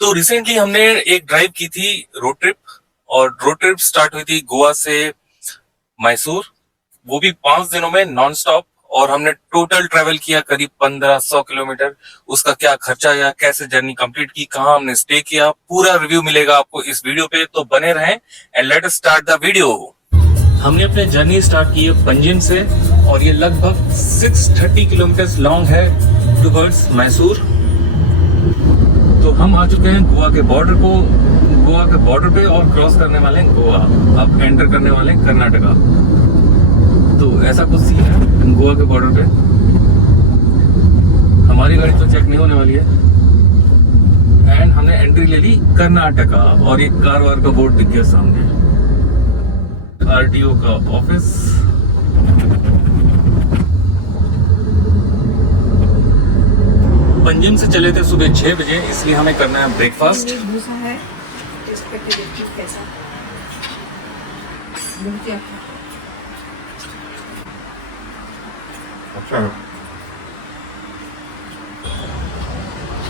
तो रिसेंटली हमने एक ड्राइव की थी रोड ट्रिप। और रोड ट्रिप स्टार्ट हुई थी गोवा से मैसूर, वो भी 5 दिनों में नॉन स्टॉप। और हमने टोटल ट्रेवल किया करीब 1500 किलोमीटर। उसका क्या खर्चा आया, कैसे जर्नी कंप्लीट की, कहाँ हमने स्टे किया, पूरा रिव्यू मिलेगा आपको इस वीडियो पे, तो बने रहें and let us start the video. हमने अपने जर्नी स्टार्ट की है पंजिम से और ये लगभग 630 किलोमीटर लॉन्ग है टुवर्ड्स मैसूर। तो हम आ चुके हैं गोवा के बॉर्डर पे और क्रॉस करने वाले हैं गोवा। अब एंटर करने वाले हैं कर्नाटका। तो ऐसा कुछ सीन है गोवा के बॉर्डर पे। हमारी गाड़ी तो चेक नहीं होने वाली है एंड हमने एंट्री ले ली कर्नाटका। और एक कारवार का बोर्ड दिख गया सामने, आरटीओ का ऑफिस। पंजिम से चले थे सुबह 6 बजे, इसलिए हमें करना है ब्रेकफास्ट। अच्छा,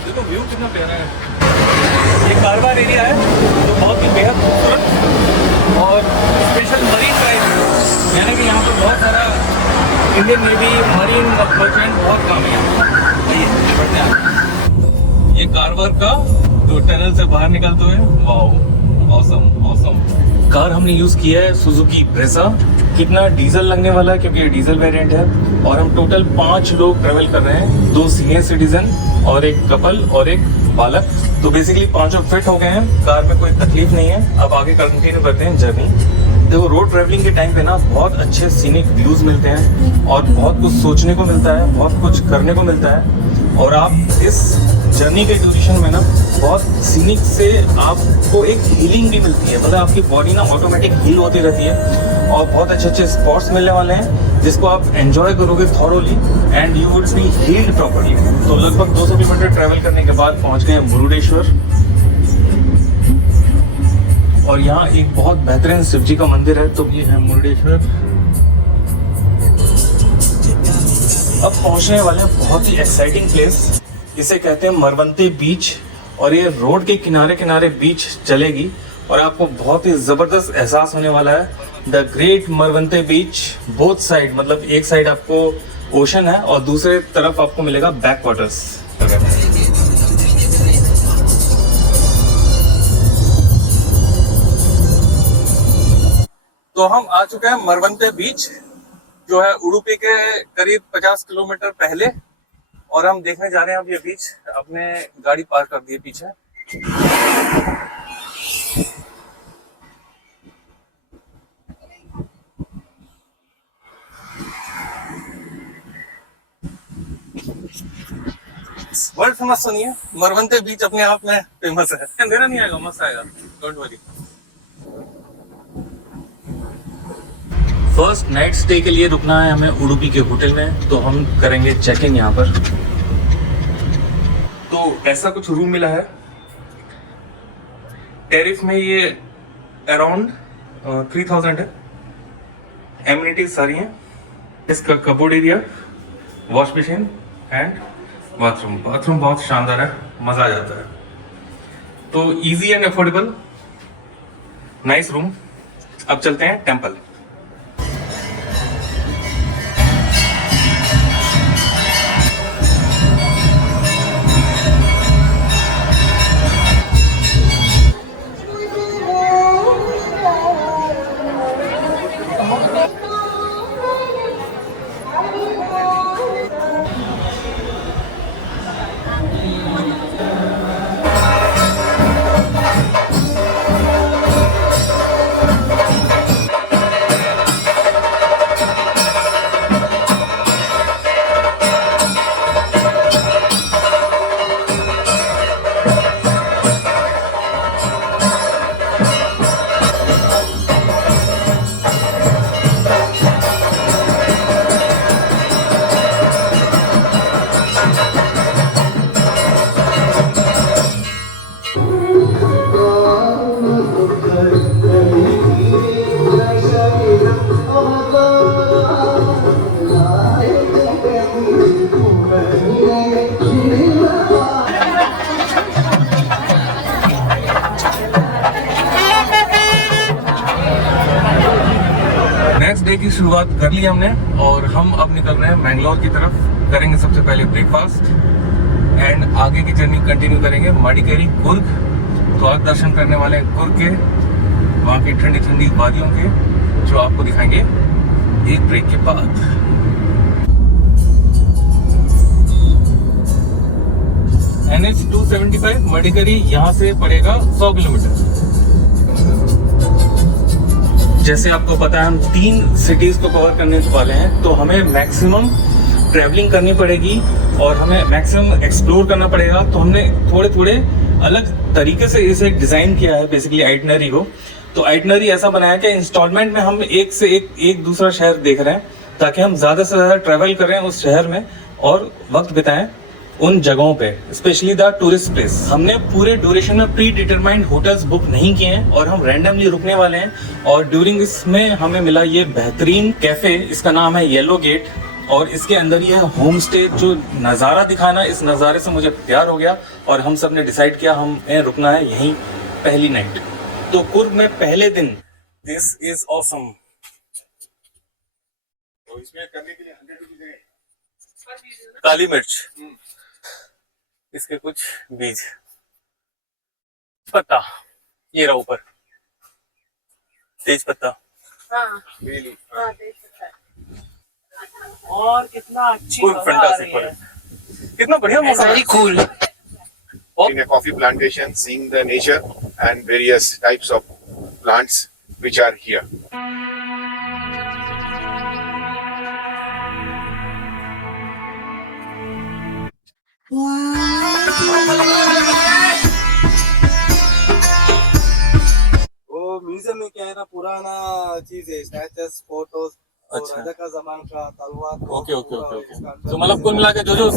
देखो व्यू कितना प्यारा है। ये कारवार एरिया है तो बहुत ही बेहद खूबसूरत और स्पेशल मरीन ड्राइव, यानी कि यहाँ पर बहुत सारा इंडियन नेवी मरीन मर्चेंट बहुत काम है। बढ़ते हैं ये कारवार का, तो टनल से बाहर निकलते हुए वाओ, ऑसम। कार हमने यूज किया है सुजुकी ब्रेजा। कितना डीजल लगने वाला है क्योंकि ये डीजल वेरिएंट है। और हम टोटल 5 लोग ट्रेवल कर रहे हैं, 2 सीनियर सिटीजन और एक कपल और एक बालक। तो बेसिकली 5 लोग फिट हो गए हैं, कार में कोई तकलीफ नहीं है। अब आगे कंटिन्यू करते हैं जर्नी। देखो रोड ट्रैवलिंग के टाइम पे ना बहुत अच्छे सीनिक व्यूज मिलते हैं और बहुत कुछ सोचने को मिलता है, बहुत कुछ करने को मिलता है। और आप इस जर्नी के ड्यूरेशन में ना बहुत सीनिक से आपको एक हीलिंग भी मिलती है, मतलब आपकी बॉडी ना ऑटोमेटिक हील होती रहती है। और बहुत अच्छे स्पॉट्स मिलने वाले हैं जिसको आप एंजॉय करोगे thoroughly and you would be healed properly. तो लगभग 200 किलोमीटर ट्रैवल करने के बाद पहुंच गए मुरुडेश्वर। और यहाँ एक बहुत बेहतरीन शिव जी का मंदिर है, तो ये है मुरुडेश्वर। अब पहुंचने वाले हैं बहुत ही एक्साइटिंग प्लेस, इसे कहते हैं मरवंते बीच। और ये रोड के किनारे किनारे बीच चलेगी और आपको बहुत ही जबरदस्त एहसास होने वाला है। The great Maravanthe beach, both side, मतलब एक साइड आपको ओशन है और दूसरे तरफ आपको मिलेगा बैक वाटर्स। तो हम आ चुके हैं मरवंते बीच, जो है उडुपी के करीब 50 किलोमीटर पहले। और हम देखने जा रहे हैं अब ये बीच। अपने गाड़ी पार्क कर दी है पीछे। वर्ल्ड फेमस तो नहीं है, मरवंते बीच अपने आप में फेमस है। अंधेरा नहीं आएगा, मस्त आएगा, don't worry. First night stay के लिए रुकना है हमें उडुपी के होटल में, तो हम करेंगे चेक इन यहाँ पर। तो ऐसा कुछ रूम मिला है। टैरिफ में ये अराउंड 3000 है। एमिनिटीज सारी हैं। इसका cupboard area, wash basin and bathroom बहुत शानदार है, मजा आ जाता है। तो easy and affordable, nice room. अब चलते हैं टेंपल। डे की शुरुआत कर ली हमने और हम अब निकल रहे हैं मैंगलोर की तरफ। करेंगे सबसे पहले ब्रेकफास्ट एंड आगे की जर्नी कंटिन्यू करेंगे मडिकेरी कुर्ग। तो आज दर्शन करने वाले हैं कुर्ग के, वहाँ की ठंडी ठंडी वादियों के, जो आपको दिखाएंगे एक ब्रेक के बाद। NH 275 मडिकेरी यहाँ से पड़ेगा 100 किलोमीटर। जैसे आपको पता है हम 3 सिटीज को कवर करने वाले हैं, तो हमें मैक्सिमम ट्रैवलिंग करनी पड़ेगी और हमें मैक्सिमम एक्सप्लोर करना पड़ेगा। तो हमने थोड़े थोड़े अलग तरीके से इसे डिजाइन किया है बेसिकली आइटनरी को। तो आइटनरी ऐसा बनाया कि इंस्टॉलमेंट में हम एक से एक दूसरा शहर देख रहे हैं, ताकि हम ज्यादा से ज्यादा ट्रैवल करें उस शहर में और वक्त बिताएं उन जगहों पे, स्पेशली द टूरिस्ट प्लेस। हमने पूरे ड्यूरेशन में प्री डिटरमाइंड होटल्स बुक नहीं किए हैं और हम रैंडमली रुकने वाले हैं। और ड्यूरिंग इसमें हमें मिला ये बेहतरीन कैफे, इसका नाम है येलो गेट, और इसके अंदर ये होम स्टे। जो नज़ारा दिखाना, इस नज़ारे से मुझे प्यार हो गया और हम सब ने डिसाइड किया हमें रुकना है यहीं पहली नाइट। तो कुर्ग में पहले दिन। This is awesome. तो इसमें करने के लिए 100 रुपीज काली मिर्च, इसके कुछ बीज, पत्ता, ये रहा ऊपर तेज पत्ता। हाँ, डेली। हाँ, देख सकता है। और कितना अच्छी Cool, हवा आ रही fantastic, है। कितना बढ़िया मौसम है। Very cool. In a coffee plantation, seeing the nature and various types of plants which are here. वो म्यूजियम में क्या है ना, पुराना चीज है, स्टैचर्स, फोटोज और अच्छा। राजा का जमान का तलवार। Okay okay okay okay. तो मतलब कुल मिला के जो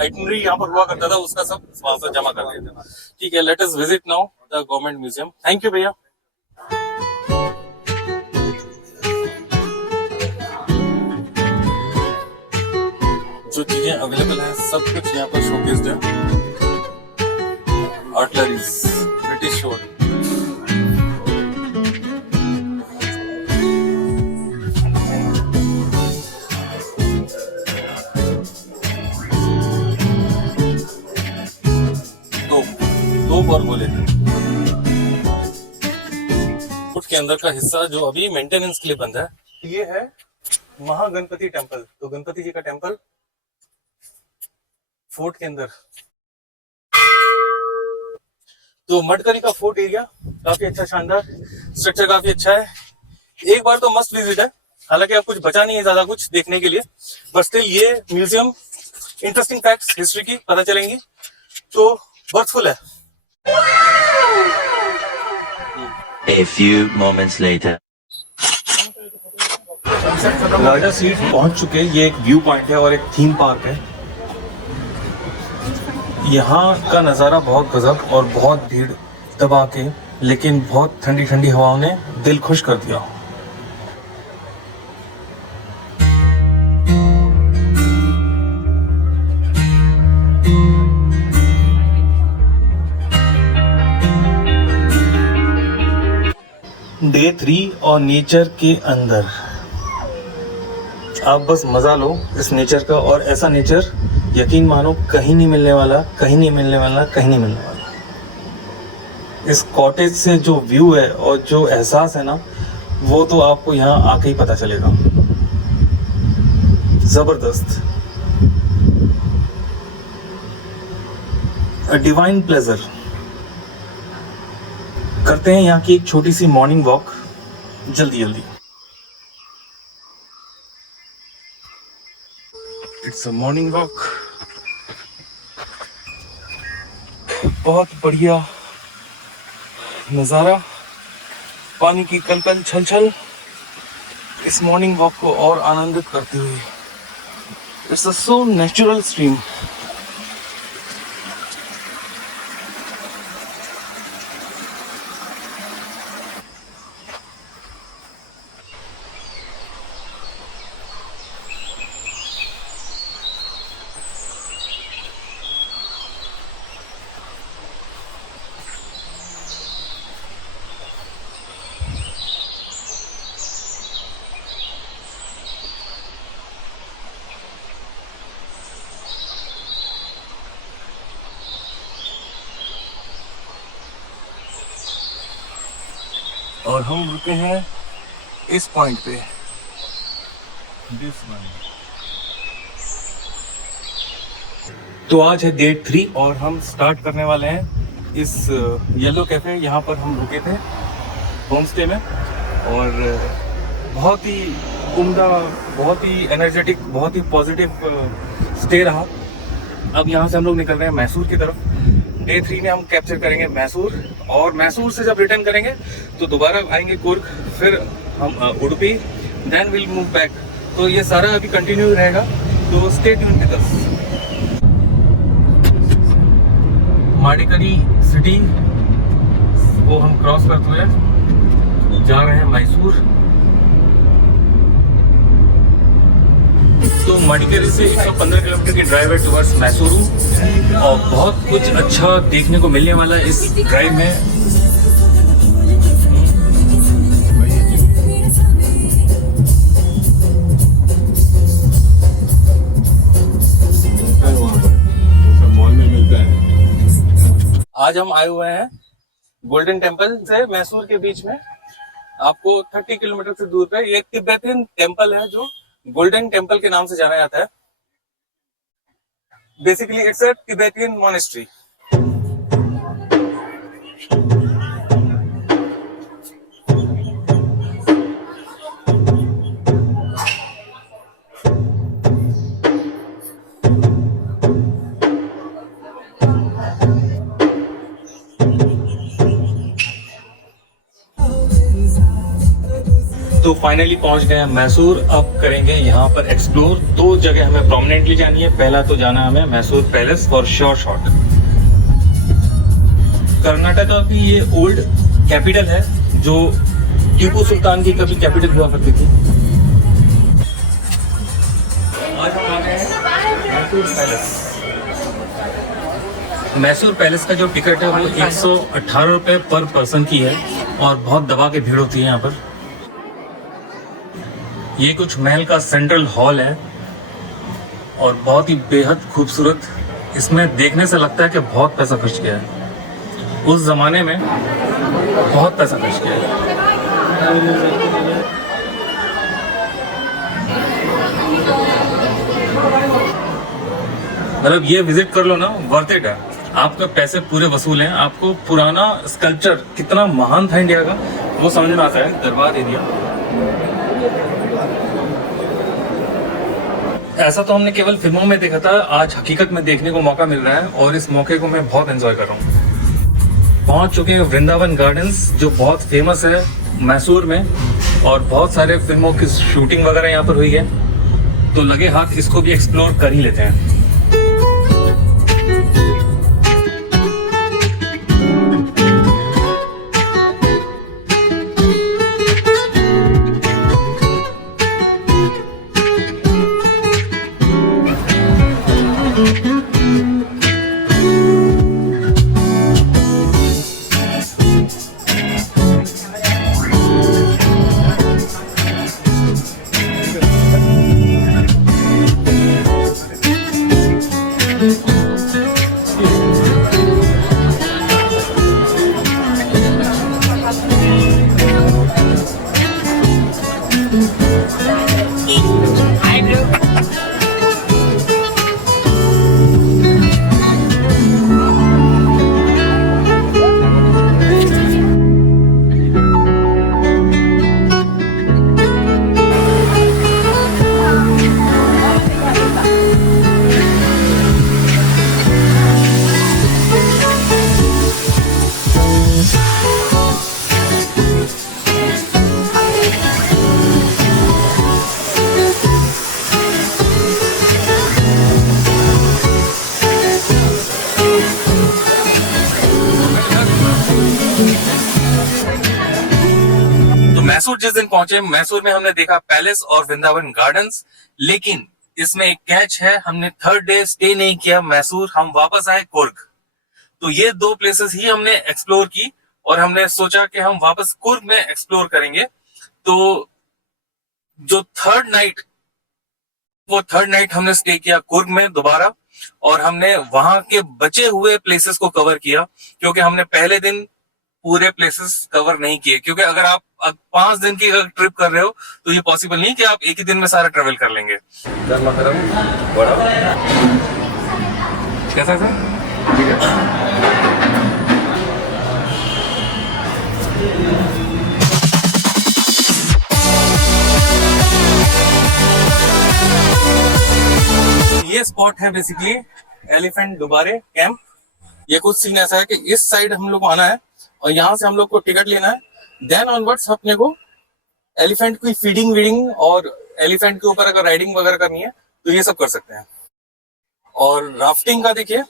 आइटनरी यहाँ पर हुआ करता था उसका सब वहाँ पर जमा कर दिया था। ठीक है, let us visit now the government museum. Thank you भैया। जो चीजें अवेलेबल हैं सब कुछ यहाँ पर शोकेस्ड है। आर्टिलरीज, ब्रिटिश शोर। दो बार बोले थे। फुट के अंदर का हिस्सा जो अभी मेंटेनेंस के लिए बंद है, ये है महागणपति टेम्पल। तो गणपति जी का टेम्पल फोर्ट के अंदर। तो मडकरी का फोर्ट एरिया काफी अच्छा, शानदार स्ट्रक्चर, काफी अच्छा है। एक बार तो मस्ट विजिट है। हालांकि अब कुछ बचा नहीं है ज्यादा कुछ देखने के लिए, बट स्टिल ये म्यूजियम इंटरेस्टिंग फैक्ट्स हिस्ट्री की पता चलेंगी, तो वर्थफुल है। A few moments later. Raja seat पहुंच चुके। ये एक व्यू पॉइंट है और एक थीम पार्क है। यहाँ का नज़ारा बहुत गजब और बहुत भीड़ दबा के, लेकिन बहुत ठंडी ठंडी हवाओं ने दिल खुश कर दिया। डे 3 और नेचर के अंदर। आप बस मजा लो इस नेचर का, और ऐसा नेचर यकीन मानो कहीं नहीं मिलने वाला, कहीं नहीं मिलने वाला, कहीं नहीं मिलने वाला। इस कॉटेज से जो व्यू है और जो एहसास है ना, वो तो आपको यहाँ आके ही पता चलेगा। जबरदस्त, अ डिवाइन प्लेजर। करते हैं यहाँ की एक छोटी सी मॉर्निंग वॉक जल्दी जल्दी। It's a morning walk. बहुत बढ़िया नज़ारा, पानी की कलकल छलछल इस मॉर्निंग वॉक को और आनंदित करती हुई। It's a so natural stream. और हम रुके हैं इस पॉइंट पे, दिस वन। तो आज है डे 3 और हम स्टार्ट करने वाले हैं इस येलो कैफे। यहाँ पर हम रुके थे होम स्टे में और बहुत ही उम्दा, बहुत ही एनर्जेटिक, बहुत ही पॉजिटिव स्टे रहा। अब यहाँ से हम लोग निकल रहे हैं मैसूर की तरफ। डे 3 में हम कैप्चर करेंगे मैसूर, और मैसूर से जब रिटर्न करेंगे तो दोबारा आएंगे कुर्ग, फिर हम Udupi, then will move back. तो ये सारा अभी कंटिन्यू रहेगा, तो stay tuned with us. Madikeri city को हम क्रॉस करते हुए जा रहे हैं मैसूर। तो मडिकेरी से 115 किलोमीटर की ड्राइव है टुवर्ड्स मैसूरू, और बहुत कुछ अच्छा देखने को मिलने वाला है इस ड्राइव में। मॉल में मिलता है। आज हम आए हुए हैं गोल्डन टेम्पल से मैसूर के बीच में। आपको 30 किलोमीटर से दूर पे ये तिब्बतियन टेम्पल है जो गोल्डन टेम्पल के नाम से जाना जाता है। Basically it's a Tibetan monastery. तो फाइनली पहुंच गए हैं मैसूर। अब करेंगे यहाँ पर एक्सप्लोर। 2 जगह हमें प्रोमिनेंटली जानी है। पहला तो जाना हमें Mysore palace for sure shot. Karnataka की ये ओल्ड कैपिटल है जो टीपू सुल्तान की कभी कैपिटल हुआ करती थी। आज हम आ गए हैं मैसूर पैलेस। मैसूर पैलेस का जो टिकट है वो 118 रुपये पर पर्सन की है, और बहुत दबा के भीड़ होती है यहाँ पर। ये कुछ महल का सेंट्रल हॉल है और बहुत ही बेहद खूबसूरत। इसमें देखने से लगता है कि बहुत पैसा खर्च किया है। उस जमाने में बहुत पैसा खर्च किया है। मतलब ये विजिट कर लो ना, वर्थ इट है। आपके पैसे पूरे वसूल हैं। आपको पुराना स्कल्पचर कितना महान था इंडिया का वो समझ में आता है। दरबार एरिया ऐसा तो हमने केवल फिल्मों में देखा था, आज हकीकत में देखने को मौका मिल रहा है और इस मौके को मैं बहुत एंजॉय कर रहा हूँ। पहुंच चुके हैं वृंदावन गार्डन्स जो बहुत फेमस है मैसूर में, और बहुत सारे फिल्मों की शूटिंग वगैरह यहाँ पर हुई है, तो लगे हाथ इसको भी एक्सप्लोर कर ही लेते हैं। मैसूर जिस दिन पहुंचे, मैसूर में हमने देखा पैलेस और वृंदावन गार्डन्स, लेकिन इसमें एक कैच है, हमने 3rd डे स्टे नहीं किया मैसूर, हम वापस आए कुर्ग। तो ये 2 प्लेसेस ही हमने एक्सप्लोर की और हमने सोचा कि हम वापस कुर्ग में एक्सप्लोर करेंगे। तो जो 3rd नाइट, वो 3rd नाइट हमने स्टे किया कुर्ग में दोबारा, और हमने वहां के बचे हुए प्लेसेस को कवर किया, क्योंकि हमने पहले दिन पूरे प्लेसेस कवर नहीं किए, क्योंकि अगर आप 5 दिन की अगर ट्रिप कर रहे हो तो ये पॉसिबल नहीं कि आप एक ही दिन में सारा ट्रेवल कर लेंगे। गर्मा गर्म बड़ा कैसा है सर? ठीक है। ये स्पॉट है बेसिकली एलिफेंट दुबारे कैंप। ये कुछ सीन ऐसा है कि इस साइड हम लोग को आना है और यहाँ से हम लोग को टिकट लेना है। देन ऑनवर्ड्स अपने को एलिफेंट की फीडिंग वीडिंग और एलिफेंट के ऊपर अगर राइडिंग वगैरह करनी है तो ये सब कर सकते हैं। और राफ्टिंग का देखिए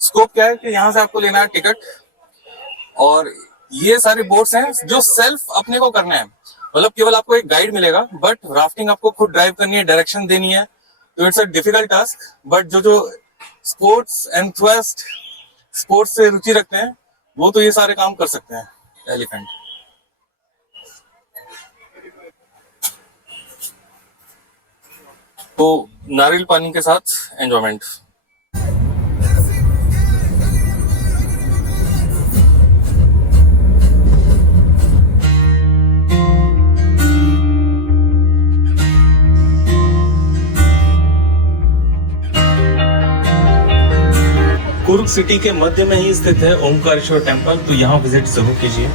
स्कोप क्या है कि यहाँ से आपको लेना है टिकट, और ये सारे बोट्स हैं जो सेल्फ अपने को करना है, मतलब केवल आपको एक गाइड मिलेगा, बट राफ्टिंग आपको खुद ड्राइव करनी है, डायरेक्शन देनी है। तो it's a difficult task, but जो स्पोर्ट्स एंथुसियास्ट स्पोर्ट्स से रुचि रखते हैं वो तो ये सारे काम कर सकते हैं। एलिफेंट तो नारियल पानी के साथ एंजॉयमेंट। कुर्ग सिटी के मध्य में ही स्थित है ओमकारेश्वर टेम्पल, तो यहाँ विजिट जरूर कीजिए।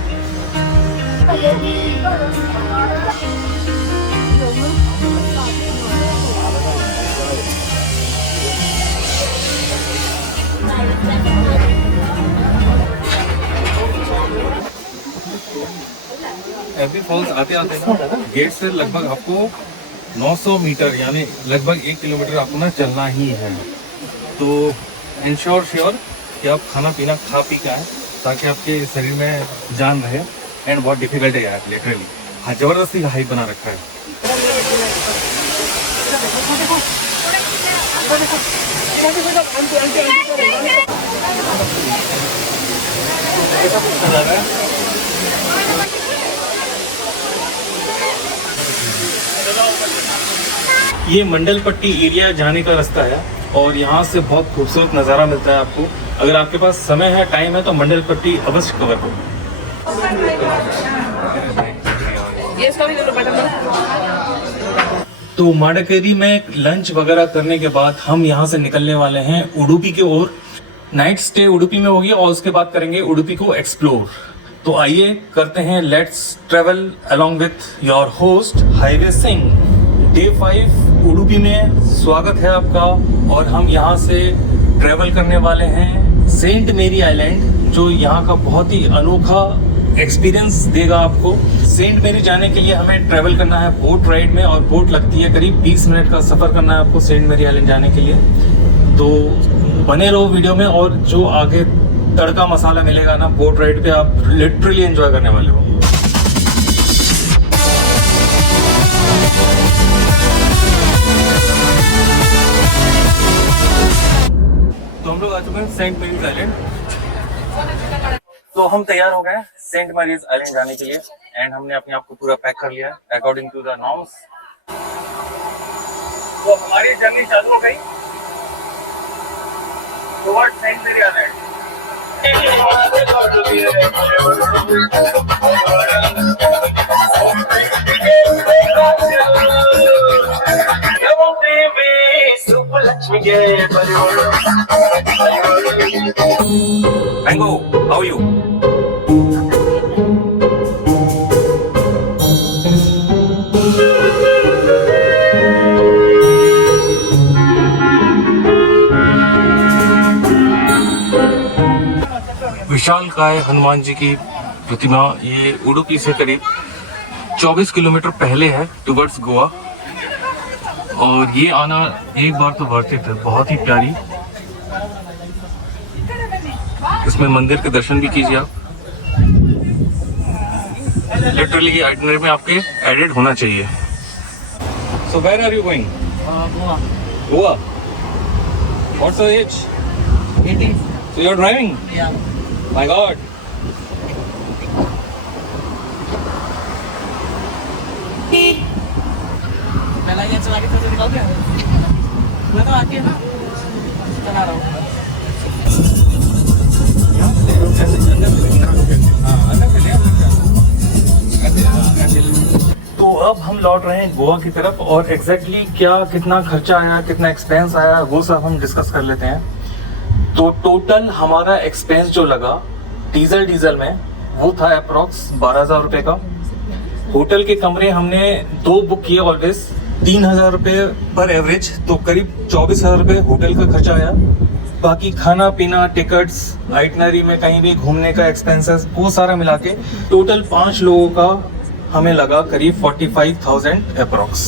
एफबी फॉल्स आते आते ना गेट से लगभग आपको 900 मीटर यानी लगभग 1 किलोमीटर आपको ना चलना ही है। तो इंश्योर कि आप खाना पीना खा पी का है ताकि आपके शरीर में जान रहे। एंड बहुत डिफिकल्ट है यार लिटरली, हाँ जबरदस्ती का हाइप बना रखा है। ये मंडल पट्टी एरिया जाने का रास्ता है और यहाँ से बहुत खूबसूरत नज़ारा मिलता है आपको। अगर आपके पास समय है, टाइम है, तो मंडल पट्टी अवश्य कवर करो। तो माडकेरी में लंच वगैरह करने के बाद हम यहाँ से निकलने वाले हैं उडुपी की ओर। नाइट स्टे उडुपी में होगी और उसके बाद करेंगे उडुपी को एक्सप्लोर। तो आइए करते हैं let's travel along with your host highway Singh. Day 5 Udupi में स्वागत है आपका और हम यहाँ से ट्रेवल करने वाले हैं सेंट मेरी आइलैंड, जो यहाँ का बहुत ही अनोखा एक्सपीरियंस देगा आपको। सेंट मेरी जाने के लिए हमें ट्रेवल करना है बोट राइड में और बोट लगती है करीब 20 मिनट का सफ़र करना है आपको सेंट मेरी आइलैंड जाने के लिए। तो बने रहो वीडियो में और जो आगे तड़का मसाला मिलेगा ना बोट राइड पे, आप लिटरली एंजॉय करने वाले हो। तो हम लोग आ चुके हैं सेंट मैरीज आइलैंड। तो हम तैयार हो गए सेंट मैरीज आइलैंड जाने के लिए एंड हमने अपने आप को पूरा पैक कर लिया अकॉर्डिंग टू द नॉर्म्स। तो हमारी जर्नी चालू हो गई toward Saint Mary island. Mango, how are you? विशालकाय हनुमान जी की प्रतिमा ये उडुपी से करीब 24 किलोमीटर पहले है टुवर्ड्स गोवा, और ये आना एक बार तो वर्थ इट है। बहुत ही प्यारी, इसमें मंदिर के दर्शन भी कीजिए आप। लिटरली ये आइटनरी में आपके एडेड होना चाहिए। So where are you going? Goa. What's your age? 18. So you're driving? Yeah. My God. पहला ये चला के तो निकल गया। मैं तो आके ना चला रहा हूँ। हम लौट रहे हैं गोवा की तरफ और एग्जैक्टली क्या कितना खर्चा आया, कितना एक्सपेंस आया, वो सब हम डिस्कस कर लेते हैं। तो टोटल हमारा एक्सपेंस जो लगा डीजल में वो था अप्रॉक्स 12,000 रुपये का। होटल के कमरे हमने 2 बुक किए ऑलवेज, 3,000 रुपये पर एवरेज, तो करीब 24,000 रुपये होटल का खर्चा आया। बाकी खाना पीना, टिकट्स, आइटनरी में कहीं भी घूमने का एक्सपेंसेस, वो सारा मिला के टोटल 5 लोगों का हमें लगा करीब 45,000 अप्रॉक्स।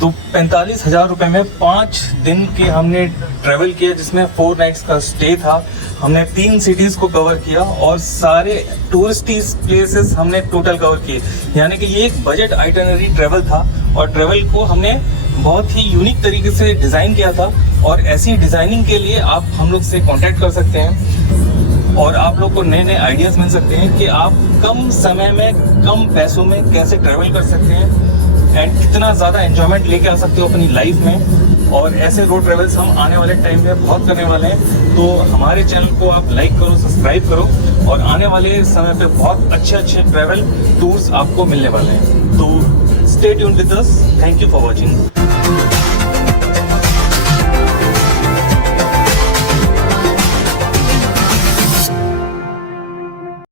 तो 45,000 रुपये में 5 दिन के हमने ट्रेवल किया, जिसमें 4 नाइट्स का स्टे था। हमने 3 सिटीज़ को कवर किया और सारे टूरिस्टी प्लेसेस हमने टोटल कवर किए। यानी कि ये एक बजट आइटनरी ट्रेवल था और ट्रेवल को हमने बहुत ही यूनिक तरीके से डिज़ाइन किया था। और ऐसी डिज़ाइनिंग के लिए आप हम लोग से कांटेक्ट कर सकते हैं और आप लोग को नए नए आइडियाज़ मिल सकते हैं कि आप कम समय में कम पैसों में कैसे ट्रैवल कर सकते हैं एंड कितना ज़्यादा एंजॉयमेंट लेके आ सकते हो अपनी लाइफ में। और ऐसे रोड ट्रेवल्स हम आने वाले टाइम में बहुत करने वाले हैं। तो हमारे चैनल को आप लाइक करो, सब्सक्राइब करो और आने वाले समय पे बहुत अच्छे ट्रैवल टूर्स आपको मिलने वाले हैं। तो stay tuned with us. Thank you for watching.